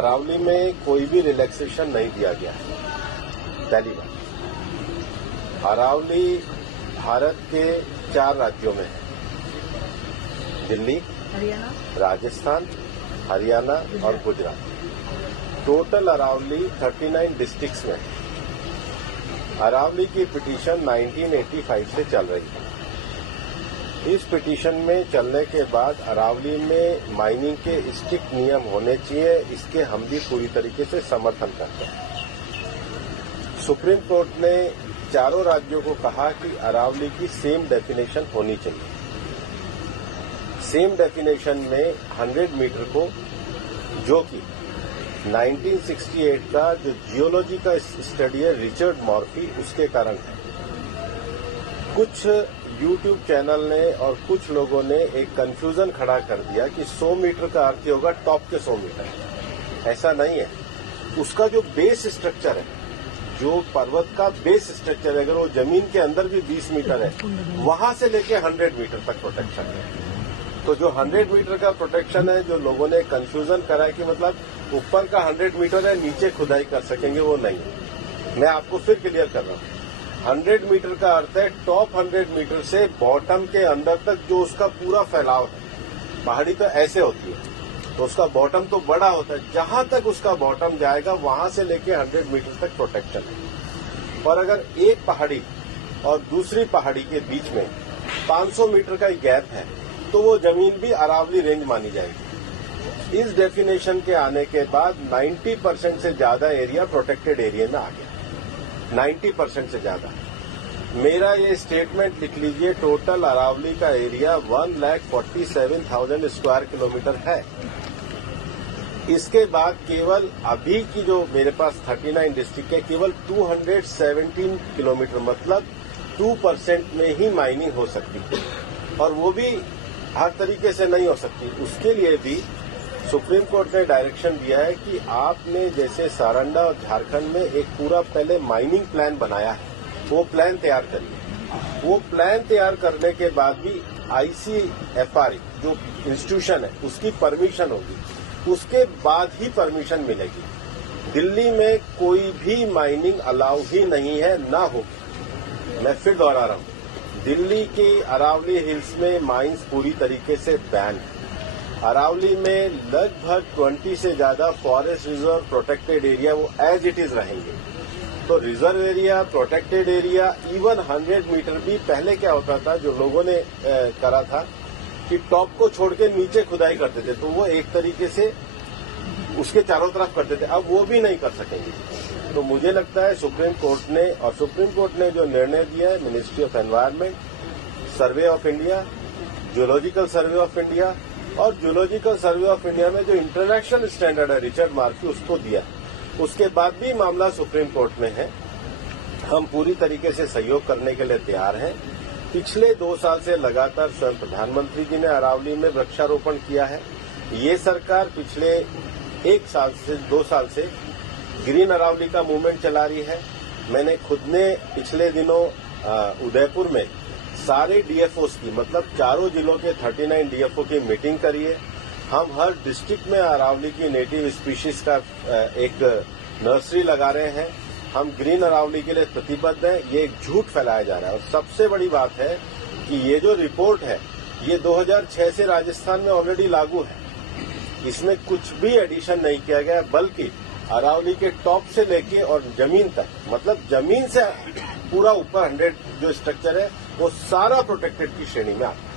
अरावली में कोई भी रिलैक्सेशन नहीं दिया गया है। पहली बात, अरावली भारत के 4 राज्यों में है, दिल्ली, हरियाणा, राजस्थान, हरियाणा और गुजरात। टोटल अरावली 39 डिस्ट्रिक्ट्स में है। अरावली की पिटीशन 1985 से चल रही है। इस पिटीशन में चलने के बाद अरावली में माइनिंग के स्ट्रिक्ट नियम होने चाहिए, इसके हम भी पूरी तरीके से समर्थन करते हैं। सुप्रीम कोर्ट ने चारों राज्यों को कहा कि अरावली की सेम डेफिनेशन होनी चाहिए। सेम डेफिनेशन में 100 मीटर को, जो कि 1968 का जो जियोलॉजी का स्टडी है रिचर्ड मॉर्फी, उसके कारण है। कुछ यूट्यूब चैनल ने और कुछ लोगों ने एक कंफ्यूजन खड़ा कर दिया कि 100 मीटर का अर्थ होगा टॉप के 100 मीटर। ऐसा नहीं है। उसका जो बेस स्ट्रक्चर है, जो पर्वत का बेस स्ट्रक्चर है, अगर वो जमीन के अंदर भी 20 मीटर है, वहां से लेके 100 मीटर तक प्रोटेक्शन है। तो जो 100 मीटर का प्रोटेक्शन है, जो लोगों ने कंफ्यूजन करा है कि मतलब ऊपर का 100 मीटर है, नीचे खुदाई कर सकेंगे, वो नहीं है। मैं आपको फिर क्लियर कर रहा हूं। 100 मीटर का अर्थ है टॉप 100 मीटर से बॉटम के अंदर तक जो उसका पूरा फैलाव है। पहाड़ी तो ऐसे होती है, तो उसका बॉटम तो बड़ा होता है, जहां तक उसका बॉटम जाएगा वहां से लेके 100 मीटर तक प्रोटेक्शन है। और अगर एक पहाड़ी और दूसरी पहाड़ी के बीच में 500 मीटर का गैप है, तो वो जमीन भी अरावली रेंज मानी जाएगी। इस डेफिनेशन के आने के बाद 90% से ज्यादा एरिया प्रोटेक्टेड एरिया में आ गया। 90% से ज्यादा। मेरा ये स्टेटमेंट लिख लीजिए, टोटल अरावली का एरिया 1,47,000 स्क्वायर किलोमीटर है। इसके बाद केवल अभी की जो मेरे पास 39 डिस्ट्रिक्ट है, केवल 217 किलोमीटर, मतलब 2% में ही माइनिंग हो सकती है, और वो भी हर तरीके से नहीं हो सकती। उसके लिए भी सुप्रीम कोर्ट ने डायरेक्शन दिया है कि आपने जैसे सारंडा और झारखंड में एक पूरा पहले माइनिंग प्लान बनाया है, वो प्लान तैयार करिए। वो प्लान तैयार करने के बाद भी ICFR जो इंस्टीट्यूशन है उसकी परमिशन होगी, उसके बाद ही परमिशन मिलेगी। दिल्ली में कोई भी माइनिंग अलाउ ही नहीं है, ना होगी। मैं फिर दोहरा रहा हूं, दिल्ली के अरावली हिल्स में माइंस पूरी तरीके से बैन है। अरावली में लगभग 20 से ज्यादा फॉरेस्ट रिजर्व प्रोटेक्टेड एरिया वो एज इट इज रहेंगे। तो reserve area, protected area, even 100 metre भी पहले क्या होता था, जो लोगों ने करा था कि टॉप को छोड़ के नीचे खुदाई करते थे, तो वो एक तरीके से उसके चारों तरफ करते थे। अब वो भी नहीं कर सकेंगे। तो मुझे लगता है सुप्रीम कोर्ट ने जो निर्णय दिया है, ministry of environment, survey of India, geological survey of India, और जियोलॉजिकल सर्वे ऑफ इंडिया में जो इंटरनेशनल स्टैंडर्ड है रिचर्ड मॉर्फी, उसको दिया। उसके बाद भी मामला सुप्रीम कोर्ट में है। हम पूरी तरीके से सहयोग करने के लिए तैयार हैं। पिछले 2 साल से लगातार स्वयं प्रधानमंत्री जी ने अरावली में वृक्षारोपण किया है। ये सरकार पिछले 2 साल से ग्रीन अरावली का मूवमेंट चला रही है। मैंने खुद ने पिछले दिनों उदयपुर में सारे डीएफओस की, मतलब चारों जिलों के 39 डीएफओ की मीटिंग करी है। हम हर डिस्ट्रिक्ट में अरावली की नेटिव स्पीशीज का एक नर्सरी लगा रहे हैं। हम ग्रीन अरावली के लिए प्रतिबद्ध हैं। ये एक झूठ फैलाया जा रहा है। और सबसे बड़ी बात है कि ये जो रिपोर्ट है, ये 2006 से राजस्थान में ऑलरेडी लागू है। इसमें कुछ भी एडिशन नहीं किया गया, बल्कि अरावली के टॉप से लेके और जमीन तक, मतलब जमीन से पूरा ऊपर 100 जो स्ट्रक्चर है, वो सारा प्रोटेक्टेड की श्रेणी में आता है।